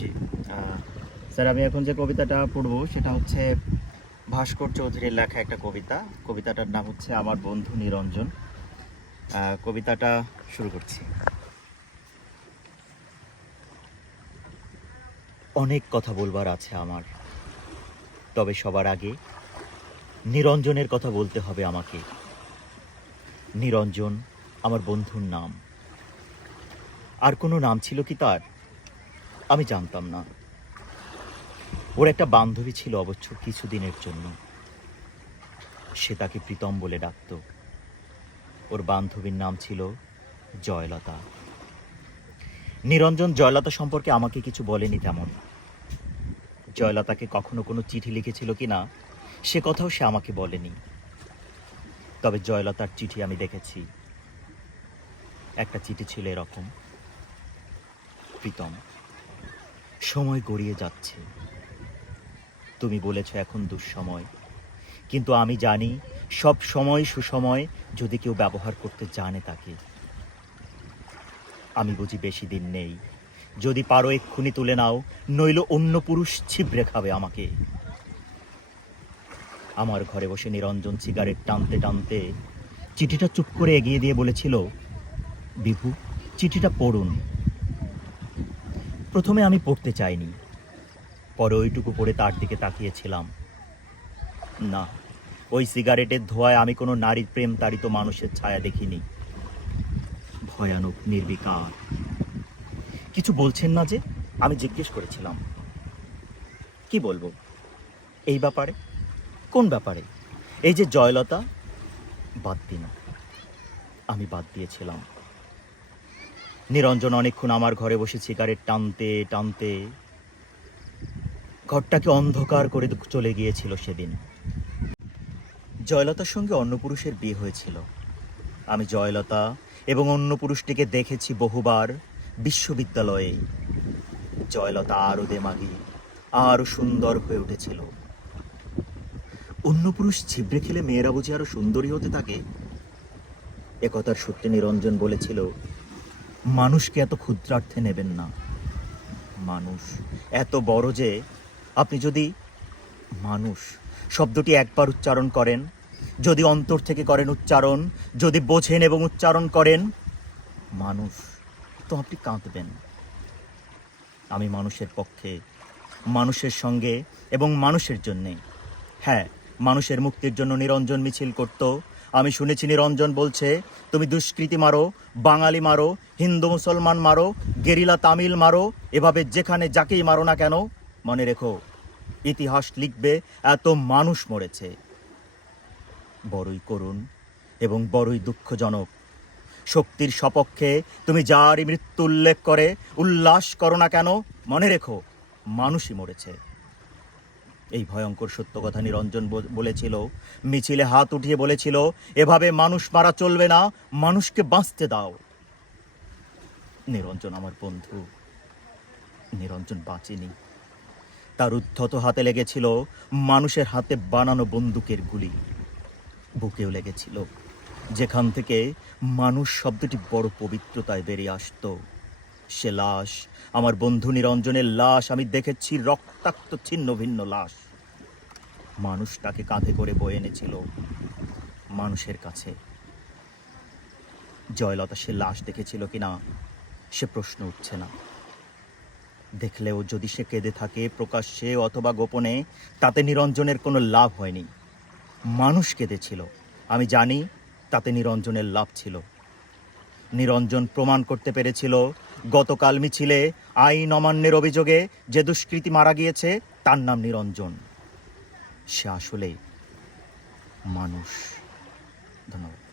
জি। Sir, আমি এখন যে কবিতাটা পড়ব সেটা হচ্ছে ভাস্কর চৌধুরীর লেখা একটা কবিতা। কবিতাটার নাম হচ্ছে আমার বন্ধু নিরঞ্জন। কবিতাটা শুরু করছি। অনেক কথা বলবার আছে আমার, তবে সবার আগে নিরঞ্জনের কথা বলতে হবে আমাকে। নিরঞ্জন আমার বন্ধুর নাম। আর কোনো নাম ছিল কি তার? আমি জানতাম না। ওর একটা বান্ধবী ছিল অবশ্য কিছুদিনের জন্য। সে তাকে প্রীতম বলে ডাকত। ওর বান্ধবীর নাম ছিল জয়লতা। নিরঞ্জন জয়লতা সম্পর্কে আমাকে কিছু বলেনি তেমন। জয়লতাকে কখনো কোনো চিঠি লিখেছিল কি না সে কথাও সে আমাকে বলেনি। তবে জয়লতার চিঠি আমি দেখেছি। একটা চিঠি ছিল এরকম: প্রীতম, সময় গড়িয়ে যাচ্ছে। তুমি বলেছ এখন দুঃসময়, কিন্তু আমি জানি সব সময় সুসময় যদি কেউ ব্যবহার করতে জানে তাকে। আমি বুঝি বেশি দিন নেই, যদি পারো এক্ষুনি তুলে নাও, নইল অন্য পুরুষ ছিবড়ে খাবে আমাকে। আমার ঘরে বসে নিরঞ্জন সিগারেট টানতে টানতে চিঠিটা চুপ করে এগিয়ে দিয়ে বলেছিল, বিভু, চিঠিটা পড়ুন। প্রথমে আমি পড়তে চাইনি, পরে ওইটুকু পড়ে তার দিকে তাকিয়েছিলাম। না, ওই সিগারেটের ধোঁয়ায় আমি কোনো নারীর প্রেম তাড়িত মানুষের ছায়া দেখিনি। ভয়ানক, নির্বিকার। কিছু বলছেন না যে? আমি জিজ্ঞেস করেছিলাম। কি বলবো এই ব্যাপারে? কোন ব্যাপারে? এই যে জয়লতা? বাদ দিন। আমি বাদ দিয়েছিলাম। নিরঞ্জন অনেকক্ষণ আমার ঘরে বসে সিগারেট টানতে টানতে ঘরটাকে অন্ধকার করে চলে গিয়েছিল সেদিন। জয়লতার সঙ্গে অন্য পুরুষের বিয়ে হয়েছিল। আমি জয়লতা এবং অন্য পুরুষটিকে দেখেছি বহুবার বিশ্ববিদ্যালয়ে। জয়লতা আরও দেমাগী, আরও সুন্দর হয়ে উঠেছিল। অন্য পুরুষ ছিবড়ে খেলে মেয়েরা বুঝি আরো সুন্দরী হতে থাকে। একথার সত্যি নিরঞ্জন বলেছিল, মানুষকে এত ক্ষুদ্রার্থে নেবেন না। মানুষ এত বড় যে আপনি যদি মানুষ শব্দটি একবার উচ্চারণ করেন, যদি অন্তর থেকে করেন উচ্চারণ, যদি বোঝেন এবং উচ্চারণ করেন মানুষ, তো আপনি কাঁদবেন। আমি মানুষের পক্ষে, মানুষের সঙ্গে এবং মানুষের জন্যে। হ্যাঁ, মানুষের মুক্তির জন্য নিরঞ্জন মিছিল করত। আমি শুনেছি নিরঞ্জন বলছে, তুমি দুষ্কৃতী মারো, বাঙালি মারো, হিন্দু মুসলমান মারো, গেরিলা তামিল মারো, এভাবে যেখানে যাকেই মারো না কেন, মনে রেখো ইতিহাস লিখবে এত মানুষ মরেছে। বড়ই করুণ এবং বড়ই দুঃখজনক। শক্তির সপক্ষে তুমি যারই মৃত্যু উল্লেখ করে উল্লাস করো না কেন, মনে রেখো মানুষই মরেছে। এই ভয়ঙ্কর সত্য কথা নিরঞ্জন বলেছিল। মিছিলে হাত উঠিয়ে বলেছিল, এভাবে মানুষ মারা চলবে না, মানুষকে বাঁচতে দাও। নিরঞ্জন আমার বন্ধু। নিরঞ্জন বাঁচেনি। তার উদ্ধত হাতে লেগেছিল মানুষের হাতে বানানো বন্দুকের গুলি। বুকেও লেগেছিল, যেখান থেকে মানুষ শব্দটি বড় পবিত্রতায় বেরিয়ে আসত। সে লাশ, আমার বন্ধু নিরঞ্জনের লাশ, আমি দেখেছি, রক্তাক্ত ছিন্ন ভিন্ন লাশ। মানুষ তাকে কাঁধে করে বয়ে এনেছিল মানুষের কাছে। জয়লতা সে লাশ দেখেছিল কিনা সে প্রশ্ন উঠছে না। দেখলেও যদি সে কেঁদে থাকে প্রকাশ্যে অথবা গোপনে, তাতে নিরঞ্জনের কোনো লাভ হয়নি। মানুষ কেঁদেছিল, আমি জানি, তাতে নিরঞ্জনের লাভ ছিল। নিরঞ্জন প্রমাণ করতে পেরেছিল গতকাল মিছিলে আইন অমান্যের অভিযোগে যে দুষ্কৃতী মারা গিয়েছে তার নাম নিরঞ্জন। সে আসলে মানুষ। ধন্যবাদ।